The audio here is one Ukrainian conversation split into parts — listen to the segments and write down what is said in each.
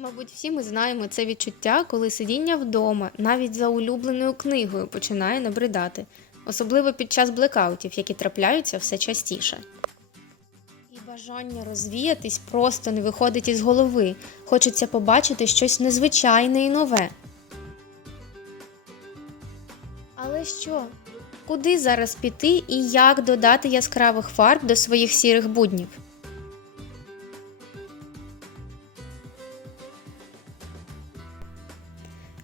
Мабуть, всі ми знаємо це відчуття, коли сидіння вдома, навіть за улюбленою книгою, починає набридати, особливо під час блекаутів, які трапляються все частіше. І бажання розвіятись просто не виходить із голови. Хочеться побачити щось незвичайне і нове. Але що? Куди зараз піти і як додати яскравих фарб до своїх сірих буднів?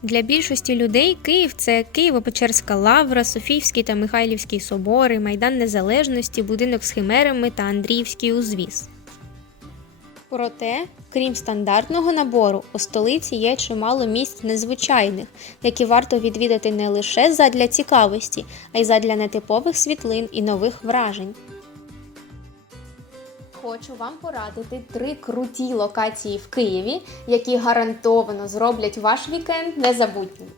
Для більшості людей Київ це Києво-Печерська лавра, Софіївський та Михайлівський собори, Майдан Незалежності, будинок з химерами та Андріївський узвіз. Проте, крім стандартного набору, у столиці є чимало місць незвичайних, які варто відвідати не лише задля цікавості, а й задля нетипових світлин і нових вражень. Хочу вам порадити три круті локації в Києві, які гарантовано зроблять ваш вікенд незабутнім.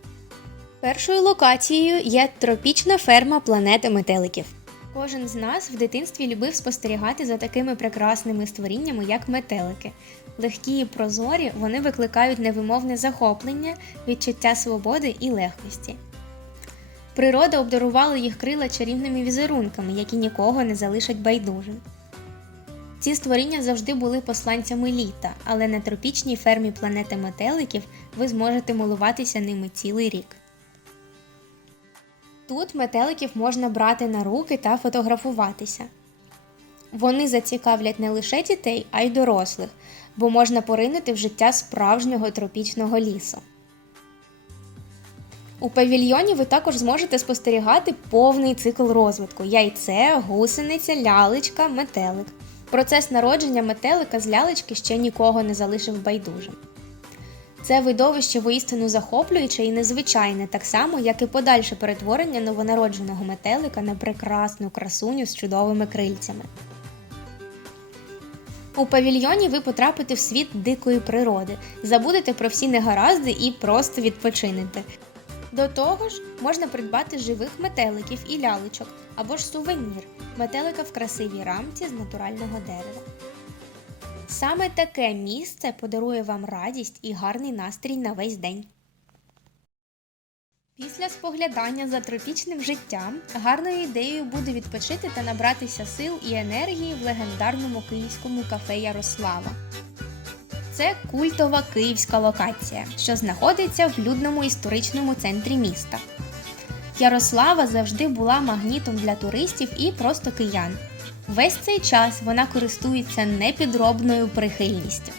Першою локацією є тропічна ферма планети метеликів. Кожен з нас в дитинстві любив спостерігати за такими прекрасними створіннями, як метелики. Легкі і прозорі вони викликають невимовне захоплення, відчуття свободи і легкості. Природа обдарувала їх крила чарівними візерунками, які нікого не залишать байдужим. Ці створіння завжди були посланцями літа, але на тропічній фермі планети метеликів ви зможете милуватися ними цілий рік. Тут метеликів можна брати на руки та фотографуватися. Вони зацікавлять не лише дітей, а й дорослих, бо можна поринути в життя справжнього тропічного лісу. У павільйоні ви також зможете спостерігати повний цикл розвитку: яйце, гусениця, лялечка, метелик. Процес народження метелика з лялечки ще нікого не залишив байдужим. Це видовище воістину захоплююче і незвичайне, так само, як і подальше перетворення новонародженого метелика на прекрасну красуню з чудовими крильцями. У павільйоні ви потрапите в світ дикої природи, забудете про всі негаразди і просто відпочинете. До того ж, можна придбати живих метеликів і лялечок або ж сувенір метелика в красивій рамці з натурального дерева. Саме таке місце подарує вам радість і гарний настрій на весь день. Після споглядання за тропічним життям гарною ідеєю буде відпочити та набратися сил і енергії в легендарному київському кафе Ярослава. Це культова київська локація, що знаходиться в людному історичному центрі міста. Ярослава завжди була магнітом для туристів і просто киян. Весь цей час вона користується непідробною прихильністю.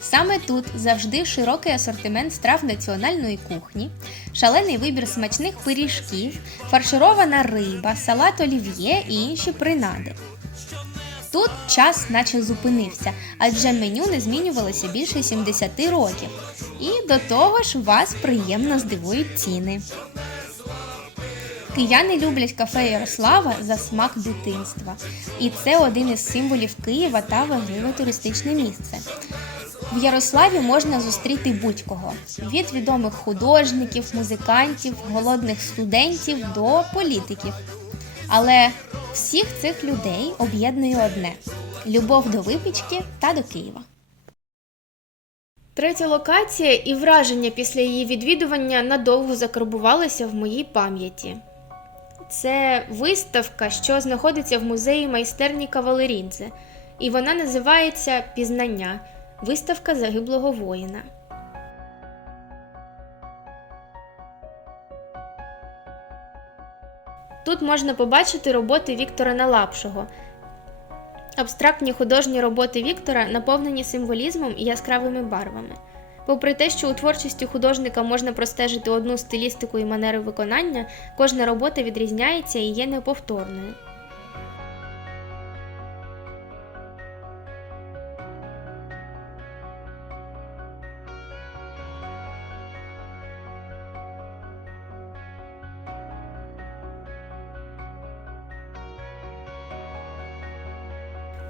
Саме тут завжди широкий асортимент страв національної кухні, шалений вибір смачних пиріжків, фарширована риба, салат олів'є і інші принади. Тут час наче зупинився, адже меню не змінювалося більше 70 років. І до того ж вас приємно здивують ціни. Кияни люблять кафе Ярослава за смак дитинства. І це один із символів Києва та важливе туристичне місце. В Ярославі можна зустріти будь-кого від відомих художників, музикантів, голодних студентів до політиків. Але всіх цих людей об'єднує одне любов до випічки та до Києва. Третя локація і враження після її відвідування надовго закарбувалися в моїй пам'яті. Це виставка, що знаходиться в музеї майстерні Кавалерідзе, і вона називається Пізнання виставка загиблого воїна. Тут можна побачити роботи Віктора Налапшого. Абстрактні художні роботи Віктора наповнені символізмом і яскравими барвами. Попри те, що у творчості художника можна простежити одну стилістику і манеру виконання, кожна робота відрізняється і є неповторною.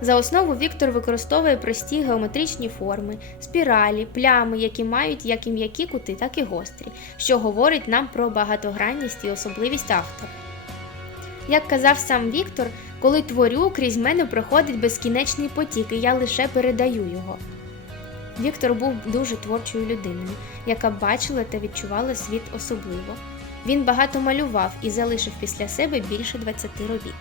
За основу Віктор використовує прості геометричні форми, спіралі, плями, які мають як і м'які кути, так і гострі, що говорить нам про багатогранність і особливість автора. Як казав сам Віктор, коли творю, крізь мене проходить безкінечний потік, і я лише передаю його. Віктор був дуже творчою людиною, яка бачила та відчувала світ особливо. Він багато малював і залишив після себе більше 20 робіт.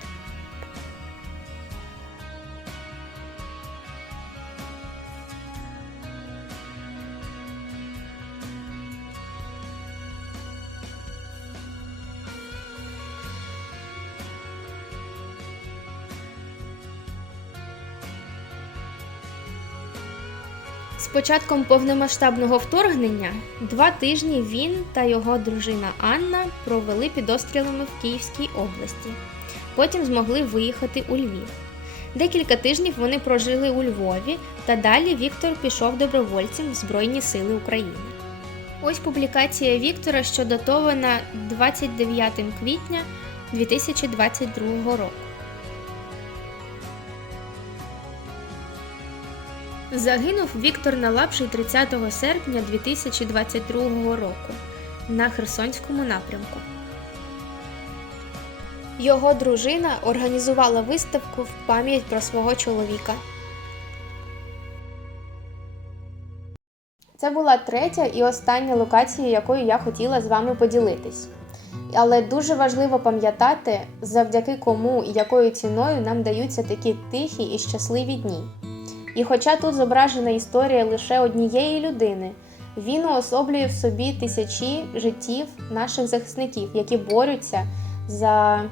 З початком повномасштабного вторгнення два тижні він та його дружина Анна провели під обстрілами в Київській області. Потім змогли виїхати у Львів. Декілька тижнів вони прожили у Львові, та далі Віктор пішов добровольцем в Збройні Сили України. Ось публікація Віктора, що датована 29 квітня 2022 року. Загинув Віктор Налапший 30 серпня 2022 року на Херсонському напрямку. Його дружина організувала виставку в пам'ять про свого чоловіка. Це була третя і остання локація, якою я хотіла з вами поділитись. Але дуже важливо пам'ятати, завдяки кому і якою ціною нам даються такі тихі і щасливі дні. І хоча тут зображена історія лише однієї людини, він уособлює в собі тисячі життів наших захисників, які борються за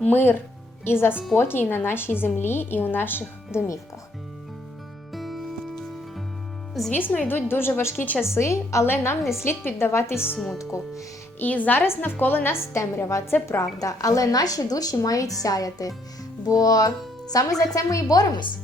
мир і за спокій на нашій землі і у наших домівках. Звісно, йдуть дуже важкі часи, але нам не слід піддаватись смутку. І зараз навколо нас темрява, це правда, але наші душі мають сяяти, бо саме за це ми і боремось.